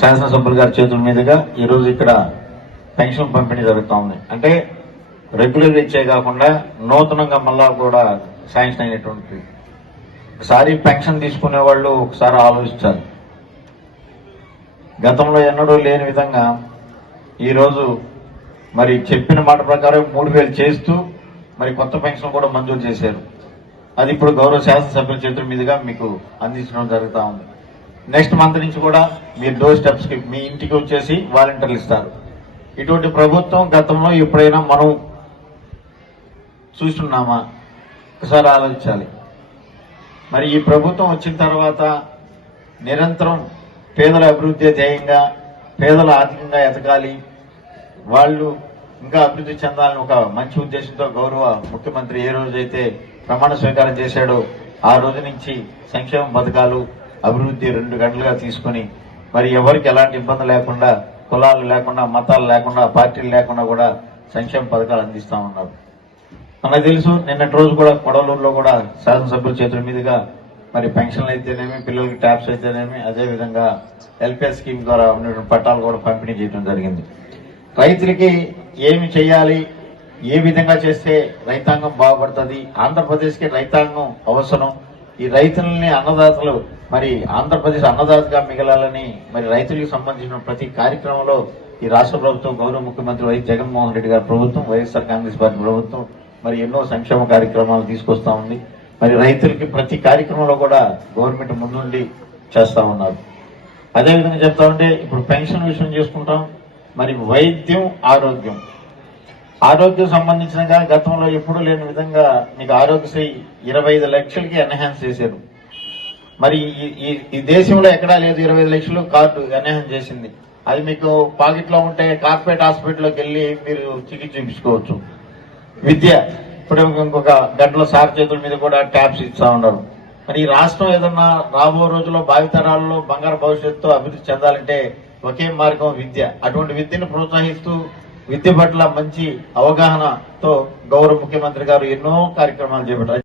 శాసనసభ్యులు గారి చేతుల మీదుగా ఈరోజు ఇక్కడ పెన్షన్ పంపిణీ జరుగుతూ ఉంది. అంటే రెగ్యులర్ ఇచ్చే కాకుండా నూతనంగా మళ్ళా కూడా శాంక్షన్ అయినటువంటి ఒకసారి పెన్షన్ తీసుకునే వాళ్ళు ఒకసారి ఆలోచించాలి. గతంలో ఎన్నడూ లేని విధంగా ఈరోజు మరి చెప్పిన మాట ప్రకారం 3,000 చేస్తూ మరి కొత్త పెన్షన్ కూడా మంజూరు చేశారు. అది ఇప్పుడు గౌరవ శాసనసభ్యుల చేతుల మీదుగా మీకు అందించడం జరుగుతూ ఉంది. నెక్స్ట్ మంత్ నుంచి కూడా మీరు డోర్ స్టెప్స్ కి మీ ఇంటికి వచ్చేసి వాలంటీర్లు ఇస్తారు. ఇటువంటి ప్రభుత్వం గతంలో ఎప్పుడైనా మనం చూస్తున్నామా ఒకసారి ఆలోచించాలి. మరి ఈ ప్రభుత్వం వచ్చిన తర్వాత నిరంతరం పేదల అభివృద్ధి ధ్యేయంగా పేదలు ఆర్థికంగా ఎదగాలి, వాళ్ళు ఇంకా అభివృద్ధి చెందాలని ఒక మంచి ఉద్దేశంతో గౌరవ ముఖ్యమంత్రి ఏ రోజైతే ప్రమాణ స్వీకారం చేశాడో ఆ రోజు నుంచి సంక్షేమ పథకాలు అభివృద్ధి 2 గంటలుగా తీసుకుని మరి ఎవరికి ఎలాంటి ఇబ్బంది లేకుండా, కులాలు లేకుండా, మతాలు లేకుండా, పార్టీలు లేకుండా కూడా సంక్షేమ పథకాలు అందిస్తా ఉన్నారు. మనకు తెలుసు నిన్నటి రోజు కూడా కొడలూరులో కూడా శాసనసభ్యుల చేతుల మీదుగా మరి పెన్షన్లు అయితేనేమి, పిల్లలకి ట్యాబ్స్ అయితేనేమి, అదేవిధంగా ఎల్పిఎస్ స్కీమ్ ద్వారా ఉన్నటువంటి పట్టాలు కూడా పంపిణీ చేయడం జరిగింది. రైతులకి ఏమి చేయాలి, ఏ విధంగా చేస్తే రైతాంగం బాగుపడుతుంది, ఆంధ్రప్రదేశ్కి రైతాంగం అవసరం, ఈ రైతులని అన్నదాతలు మరి ఆంధ్రప్రదేశ్ అన్నదాతగా మిగలాలని మరి రైతులకు సంబంధించిన ప్రతి కార్యక్రమంలో ఈ రాష్ట్ర ప్రభుత్వం గౌరవ ముఖ్యమంత్రి వైఎస్ జగన్మోహన్ రెడ్డి గారి ప్రభుత్వం, వైఎస్ఆర్ కాంగ్రెస్ పార్టీ ప్రభుత్వం మరి ఎన్నో సంక్షేమ కార్యక్రమాలు తీసుకొస్తా ఉంది. మరి రైతులకి ప్రతి కార్యక్రమంలో కూడా గవర్నమెంట్ ముందుండి చేస్తా ఉన్నారు. అదేవిధంగా చెప్తా ఉంటే ఇప్పుడు పెన్షన్ విషయం చేసుకుంటాం. మరి వైద్యం, ఆరోగ్యం సంబంధించిన గతంలో ఎప్పుడూ లేని విధంగా మీకు ఆరోగ్యశ్రీ 25 లక్షలకి ఎన్హాన్స్ చేశారు. మరి ఈ దేశంలో ఎక్కడా లేదు 25 లక్షలు కార్డు ఎన్హాన్స్ చేసింది. అది మీకు పాకెట్లో ఉంటే కార్పొరేట్ హాస్పిటల్లోకి వెళ్ళి మీరు చికిత్స చూపించుకోవచ్చు. విద్య ఇప్పుడు ఇంకొక గంటల సార్ చేతుల మీద కూడా ట్యాబ్స్ ఇస్తా ఉన్నారు. మరి ఈ రాష్ట్రం ఏదన్నా రాబో రోజుల్లో భావితరాల్లో బంగారు భవిష్యత్తు అభివృద్ధి చెందాలంటే ఒకే మార్గం విద్య. అటువంటి విద్యను ప్రోత్సహిస్తూ విద్య పట్ల మంచి అవగాహనతో గౌరవ ముఖ్యమంత్రి గారు ఎన్నో కార్యక్రమాలు చేపట్టారు.